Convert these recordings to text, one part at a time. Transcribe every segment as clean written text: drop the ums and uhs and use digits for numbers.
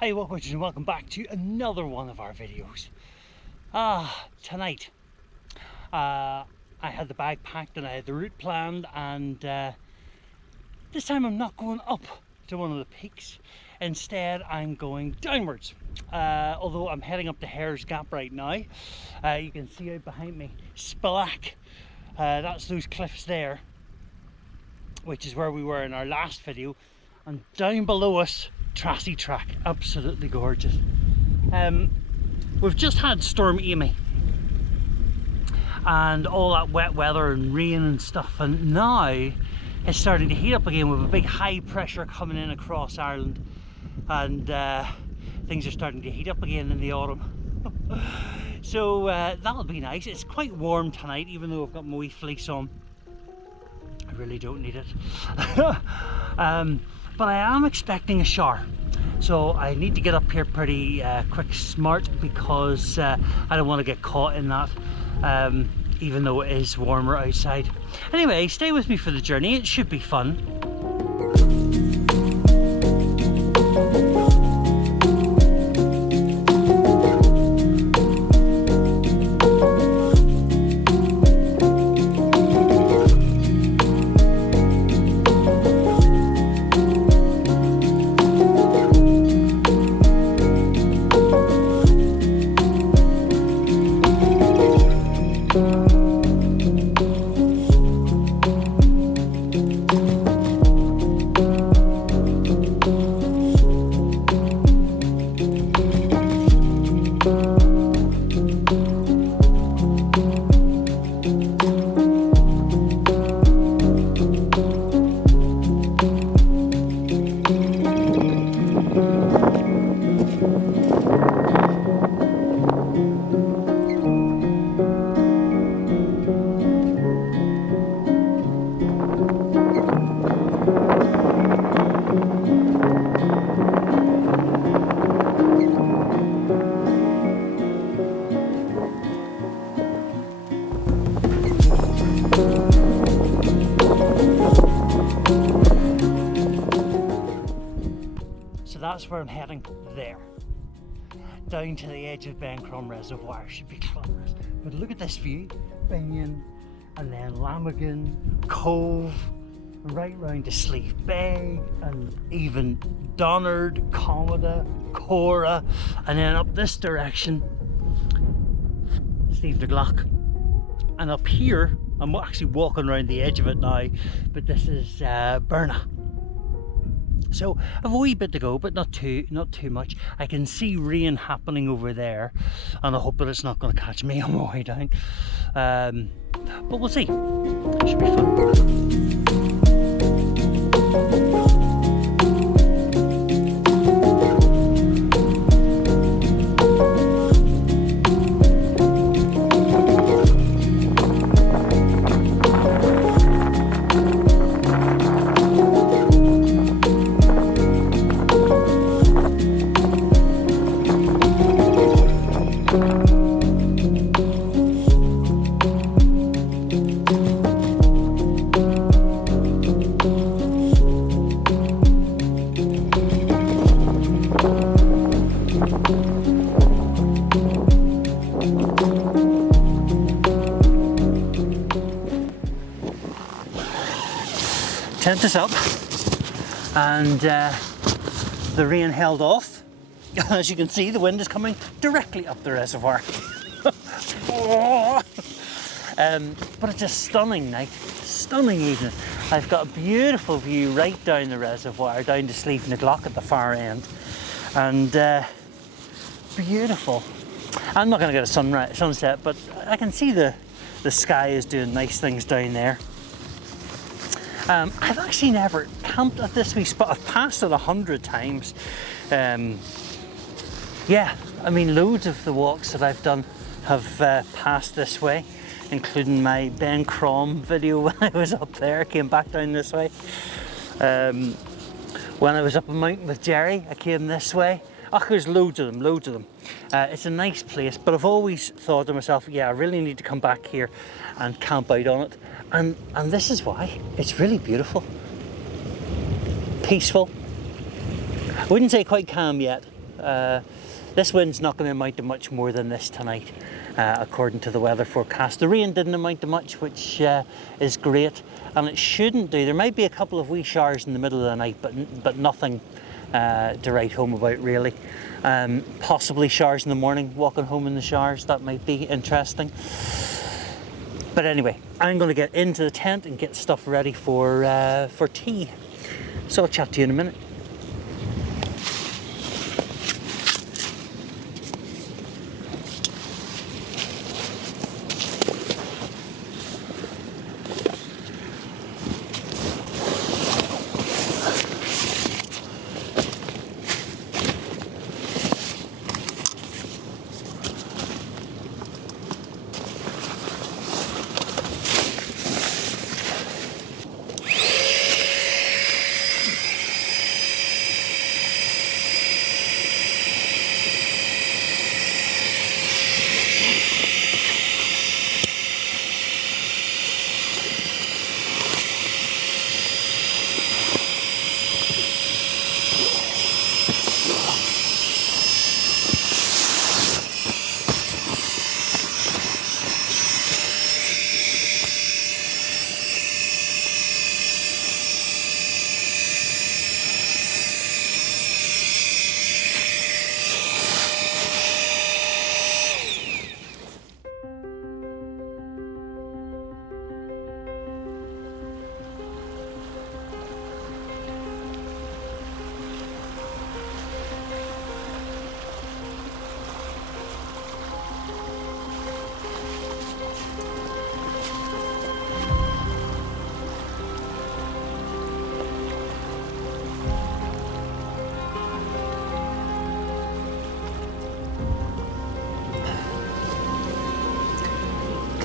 Hi, welcome back to another one of our videos. Tonight I had the bag packed and I had the route planned, and this time I'm not going up to one of the peaks. Instead I'm going downwards, although I'm heading up the Hare's Gap right now. You can see out behind me Spillach, that's those cliffs there, which is where we were in our last video, and down below us Tracy Track, absolutely gorgeous. We've just had Storm Amy and all that wet weather and rain and stuff, and now it's starting to heat up again with a big high pressure coming in across Ireland, and things are starting to heat up again in the autumn. So that'll be nice. It's quite warm tonight, even though I've got my wee fleece on. I really don't need it. But I am expecting a shower, so I need to get up here pretty quick smart, because I don't want to get caught in that, even though it is warmer outside. Anyway, stay with me for the journey, it should be fun. So that's where I'm heading, there, down to the edge of Ben Crom Reservoir. Should be glamorous. But look at this view, Binion, and then Lamagan, Cove, right round to Slievenaglogh, and even Donard, Comida, Cora, and then up this direction, Slievenaglogh. And up here, I'm actually walking around the edge of it now, but this is Mournes. So I've a wee bit to go, but not too much. I can see rain happening over there, and I hope that it's not going to catch me on my way down. But we'll see. It should be fun. Tent us up, and the rain held off. As you can see, the wind is coming directly up the reservoir. But it's a stunning night, stunning evening. I've got a beautiful view right down the reservoir, down to Slievenaglogh at the far end, and beautiful. I'm not going to get a sunset, but I can see the sky is doing nice things down there. I've actually never camped at this wee spot. I've passed it 100 times. Yeah, I mean, loads of the walks that I've done have passed this way, including my Ben Crom video when I was up there. I came back down this way. When I was up a mountain with Jerry, I came this way. Oh, there's loads of them. It's a nice place, but I've always thought to myself, yeah, I really need to come back here and camp out on it. And this is why. It's really beautiful. Peaceful. I wouldn't say quite calm yet, This wind's not going to amount to much more than this tonight, according to the weather forecast. The rain didn't amount to much, which is great, and it shouldn't do. There might be a couple of wee showers in the middle of the night, but nothing to write home about, really. Possibly showers in the morning, walking home in the showers, that might be interesting. But anyway, I'm going to get into the tent and get stuff ready for tea. So I'll chat to you in a minute.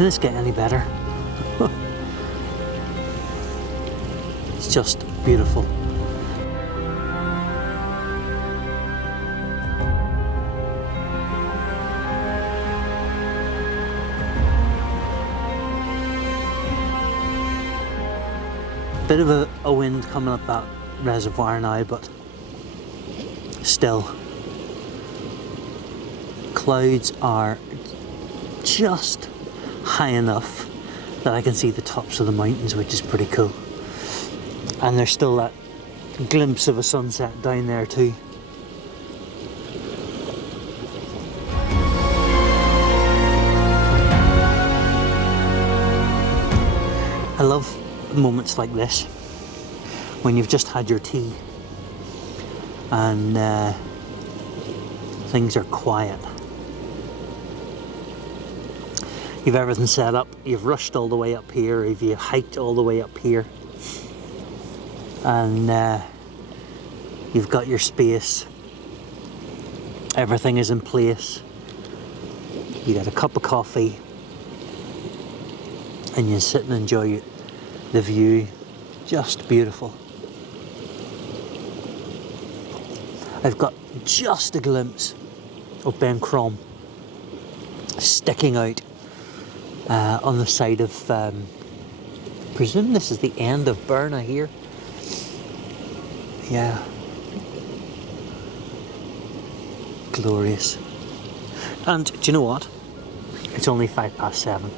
Can this get any better? It's just beautiful. Bit of a wind coming up that reservoir now, but still, clouds are just high enough that I can see the tops of the mountains, which is pretty cool. And there's still that glimpse of a sunset down there too. I love moments like this, when you've just had your tea and things are quiet. You've everything set up, you've rushed all the way up here, you've hiked all the way up here, and you've got your space, everything is in place, you got a cup of coffee, and you sit and enjoy the view. Just beautiful. I've got just a glimpse of Ben Crom sticking out on the side of, I presume this is the end of Mourne here. Yeah. Glorious. And do you know what? It's only 7:05.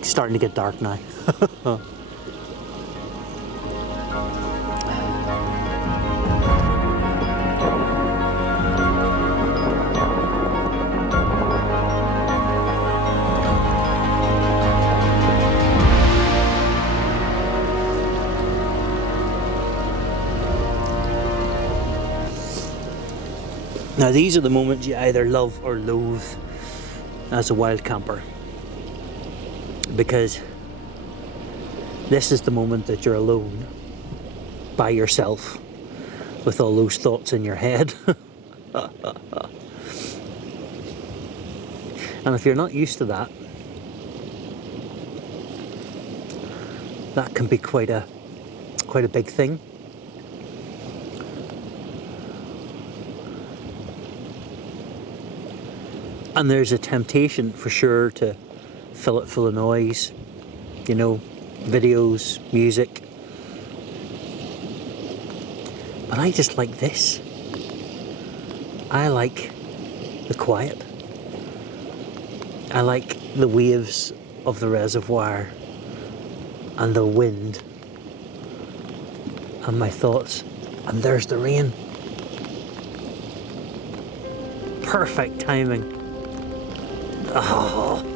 It's starting to get dark now. Now these are the moments you either love or loathe as a wild camper, because this is the moment that you're alone by yourself with all those thoughts in your head. And if you're not used to that, that can be quite a big thing. And there's a temptation for sure to fill it full of noise, you know, videos, music. But I just like this. I like the quiet. I like the waves of the reservoir and the wind and my thoughts. And there's the rain. Perfect timing. Oh.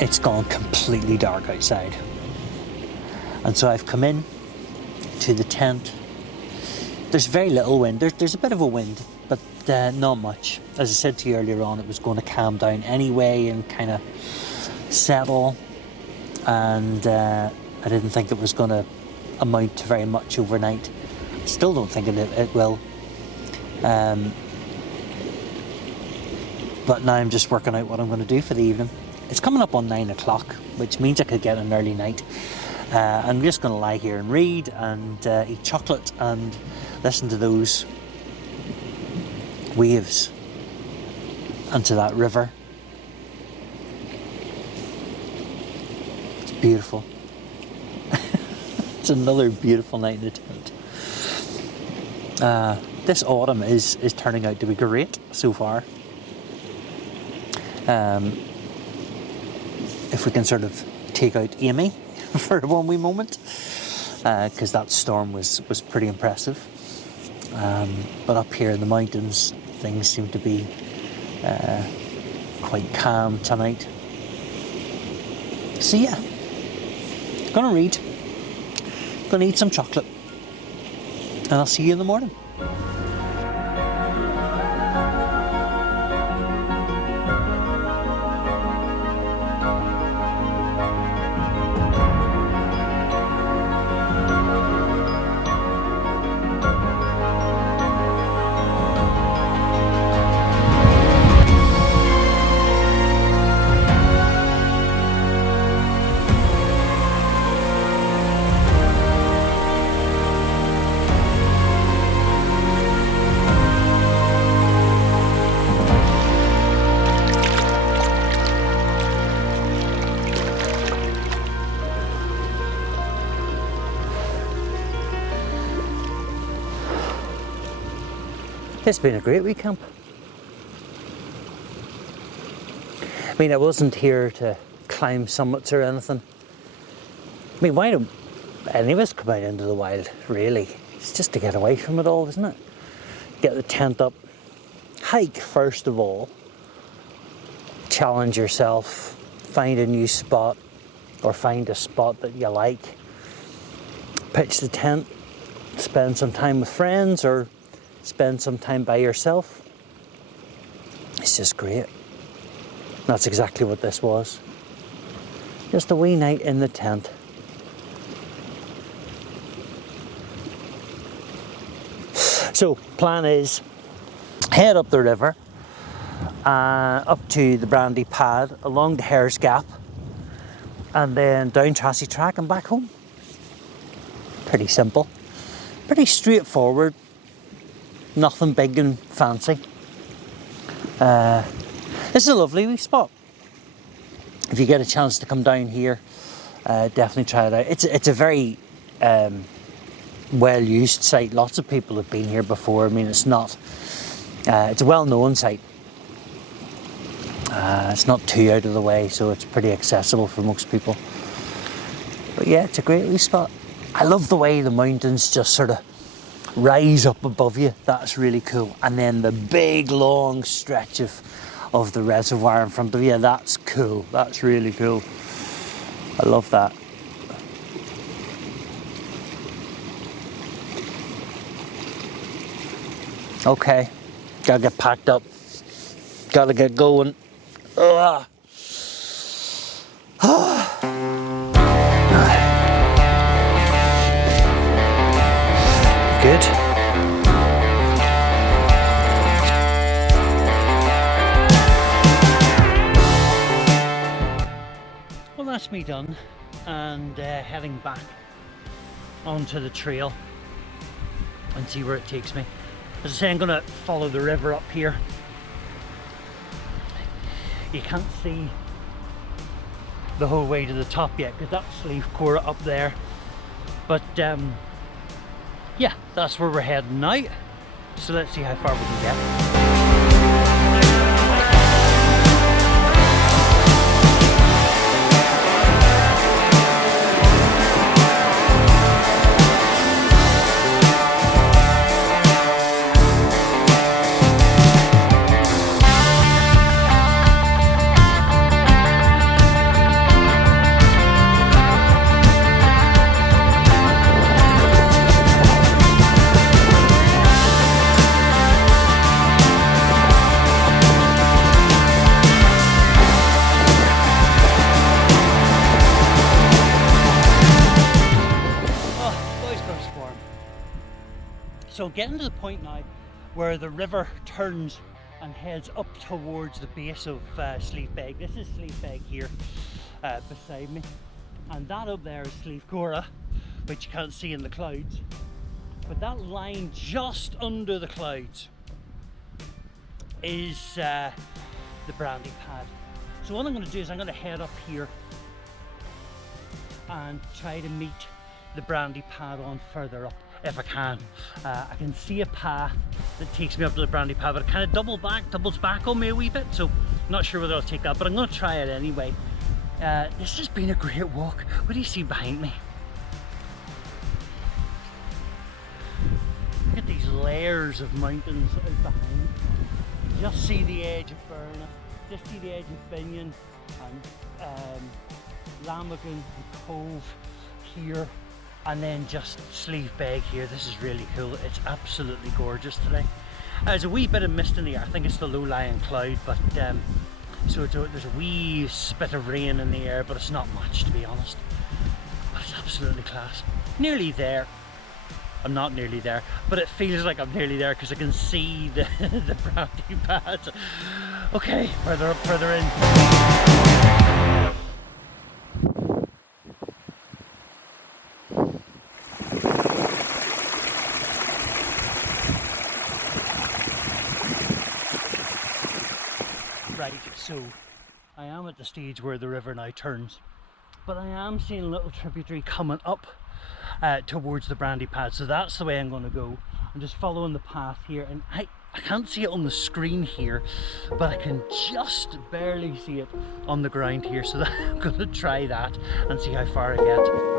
It's gone completely dark outside, and so I've come in to the tent. There's very little wind. There's a bit of a wind, but not much. As I said to you earlier on, it was going to calm down anyway and kind of settle, and I didn't think it was going to amount to very much overnight. Still don't think it will. But now I'm just working out what I'm going to do for the evening. It's coming up on 9 o'clock, which means I could get an early night. I'm just going to lie here and read and eat chocolate and listen to those waves and to that river. It's beautiful. It's another beautiful night in the tent. This autumn is turning out to be great so far. If we can sort of take out Amy for one wee moment, because that storm was pretty impressive. But up here in the mountains, things seem to be quite calm tonight. So yeah, gonna read, gonna eat some chocolate, and I'll see you in the morning. It's been a great week camp. I mean, I wasn't here to climb summits or anything. I mean, why don't any of us come out into the wild, really? It's just to get away from it all, isn't it? Get the tent up, hike first of all, challenge yourself, find a new spot or find a spot that you like, pitch the tent, spend some time with friends or spend some time by yourself. It's just great. That's exactly what this was. Just a wee night in the tent. So, plan is head up the river, up to the Brandy Pad, along the Hare's Gap, and then down Tracy Track and back home. Pretty simple. Pretty straightforward. Nothing big and fancy. This is a lovely wee spot. If you get a chance to come down here, definitely try it out. It's a very well-used site. Lots of people have been here before. I mean, it's not. It's a well-known site. It's not too out of the way, so it's pretty accessible for most people. But yeah, it's a great wee spot. I love the way the mountains just sort of rise up above you. That's really cool. And then the big long stretch of the reservoir in front of you, that's cool. That's really cool. I love that. Okay, gotta get packed up. Gotta get going. Ugh. Good. Well, that's me done, and heading back onto the trail and see where it takes me. As I say, I'm gonna follow the river up here. You can't see the whole way to the top yet because that's Slievenaglogh up there, but yeah, that's where we're heading now, so let's see how far we can get. So getting to the point now where the river turns and heads up towards the base of Slievenaglogh. This is Slievenaglogh here beside me, and that up there is Slievenaglogh, which you can't see in the clouds, but that line just under the clouds is the brandy pad. So what I'm going to do is I'm going to head up here and try to meet the brandy pad on further up if I can. I can see a path that takes me up to the brandy pad, but it kind of doubles back on me a wee bit, so I'm not sure whether I'll take that, but I'm going to try it anyway. This has been a great walk. What do you see behind me? Look at these layers of mountains out behind. Just see the edge of Mourne, just see the edge of Binion and Slievenaglogh and Cove here, and then just Slievenaglogh here. This is really cool. It's absolutely gorgeous today. There's a wee bit of mist in the air. I think it's the low-lying cloud, but so there's a wee spit of rain in the air, but it's not much, to be honest. But it's absolutely class. Nearly there. I'm not nearly there, but it feels like I'm nearly there because I can see the brandy pad. Okay, further up, further in. Right, so I am at the stage where the river now turns, but I am seeing a little tributary coming up towards the brandy pad, so that's the way I'm going to go. I'm just following the path here, and I can't see it on the screen here, but I can just barely see it on the ground here, so I'm going to try that and see how far I get.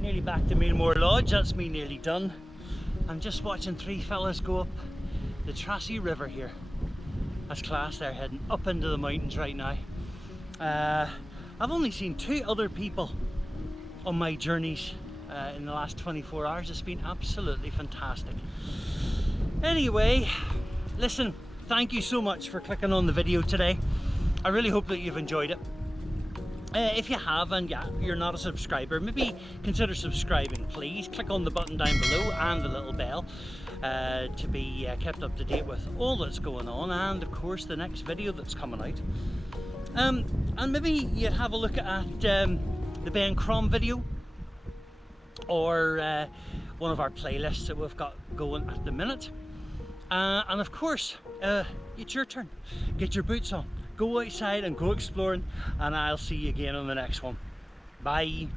Nearly back to Meelmore Lodge. That's me nearly done. I'm just watching three fellas go up the Tracy River here. That's class. They're heading up into the mountains right now. I've only seen two other people on my journeys in the last 24 hours. It's been absolutely fantastic. Anyway, listen, thank you so much for clicking on the video today. I really hope that you've enjoyed it. If you have and you're not a subscriber, maybe consider subscribing, please. Click on the button down below and the little bell to be kept up to date with all that's going on, and of course the next video that's coming out. And maybe you have a look at the Ben Crom video, or one of our playlists that we've got going at the minute. And of course, it's your turn. Get your boots on, go outside and go exploring, and I'll see you again on the next one. Bye.